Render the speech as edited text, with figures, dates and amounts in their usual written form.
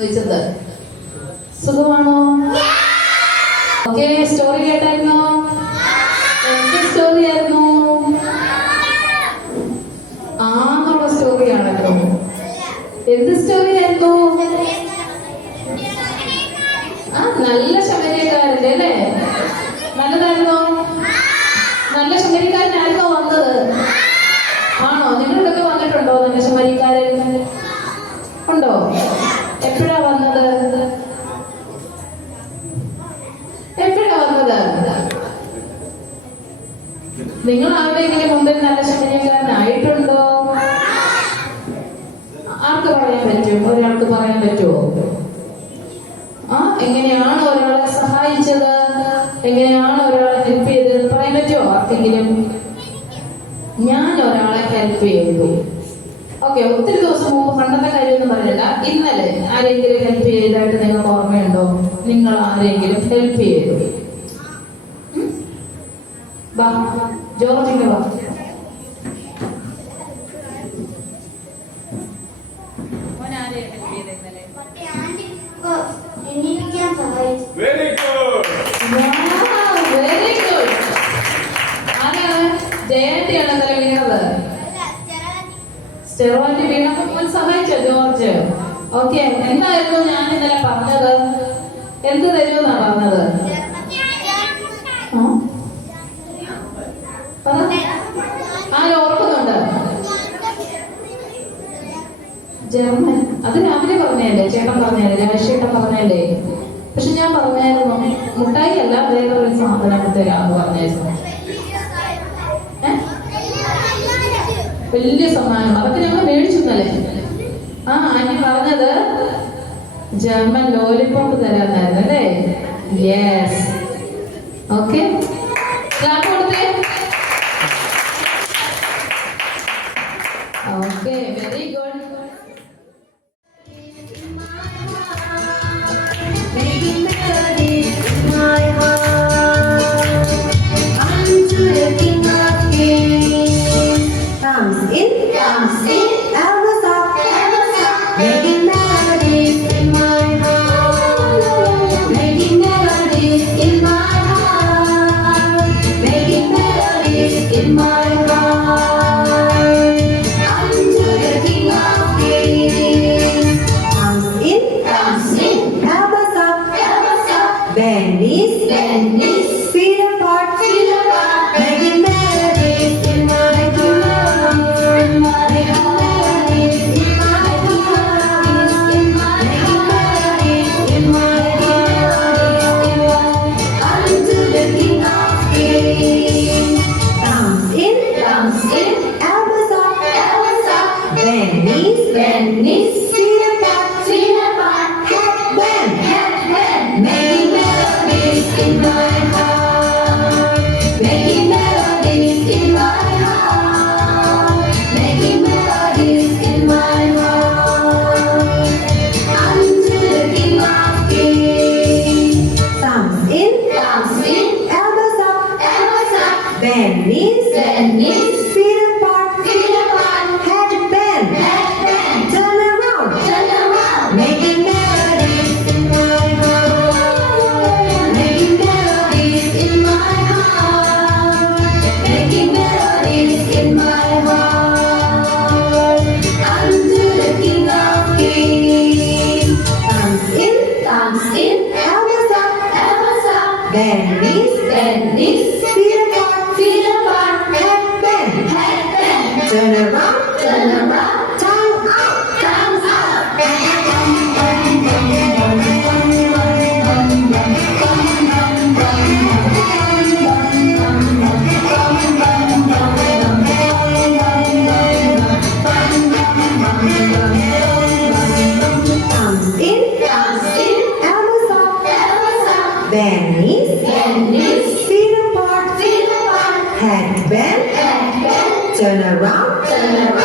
ചോദിച്ചത് സുഖമാണോ? Okay, story കേട്ടായിരുന്നോ? എന്ത് സ്റ്റോറി ആയിരുന്നു? ആന്നുള്ള സ്റ്റോറിയാണല്ലോ. എന്ത് സ്റ്റോറി ആയിരുന്നു? നല്ല ശമരിയക്കാരൻ്റെ അല്ലേ? നല്ലതായിരുന്നോ? നല്ല ശമരിക്കാരനായിരുന്നോ വന്നത്? ആണോ? നിങ്ങളിതൊക്കെ വന്നിട്ടുണ്ടോ? നല്ല ശമരിക്കാരൻ ഉണ്ടോ? എപ്പോഴാ വന്നത്? നിങ്ങൾ ആരുടെയെങ്കിലും മുമ്പിൽ നല്ല ശമരിയക്കാരനായിട്ടുണ്ടോ? ആർക്ക് പറയാൻ പറ്റും? ഒരാൾക്ക് പറയാൻ പറ്റുമോ? എങ്ങനെയാണ് ഒരാളെ സഹായിച്ചത്? എങ്ങനെയാണ് ഒരാളെ ഹെൽപ്പ് ചെയ്തത് പറയാൻ പറ്റുമോ ആർക്കെങ്കിലും? ഞാൻ ഒരാളെ ഹെൽപ്പ് ചെയ്തു. ഓക്കെ, ഒത്തിരി ദിവസം മുമ്പ് പണ്ടത്തെ കാര്യമൊന്നും പറഞ്ഞില്ല. ഇന്നലെ ആരെങ്കിലും ഹെൽപ്പ് ചെയ്തതായിട്ട് നിങ്ങൾക്ക് ഓർമ്മയുണ്ടോ? നിങ്ങൾ ആരെങ്കിലും ഹെൽപ്പ് ചെയ്തു? ജോർജിന് വാ. ജയന്തിയാണ് തല വീണത്. സ്റ്റെറോയിഡ് വീണപ്പോൾ സഹായിച്ചോ ജോർജ്? ഓക്കെ, എന്തായിരുന്നു ഞാൻ ഇന്നലെ പറഞ്ഞത്? എന്ത് തരുമെന്നാ പറഞ്ഞത്? ഓർക്കുന്നുണ്ട്? ജർമ്മൻ. അത് രാവിലെ പറഞ്ഞല്ലേ? ചേട്ടൻ പറഞ്ഞല്ലേ? രാജേട്ടൻ പറഞ്ഞല്ലേ? പക്ഷെ ഞാൻ പറഞ്ഞായിരുന്നു മുട്ടായി അല്ല, വേറൊരു സാധനം തരാന്ന് പറഞ്ഞായിരുന്നു. വലിയ സമ്മാനം. അതൊക്കെ ഞങ്ങൾ മേടിച്ചെന്നല്ലേ? ആന്റി പറഞ്ഞത് ജർമ്മൻ ലോലിപോപ്പ് തരാന്നായിരുന്നു അല്ലേ? യെസ്. ഓക്കെ, ക്ലാപ്പ് കൊടുത്തേ. Okay, very good. Turn around.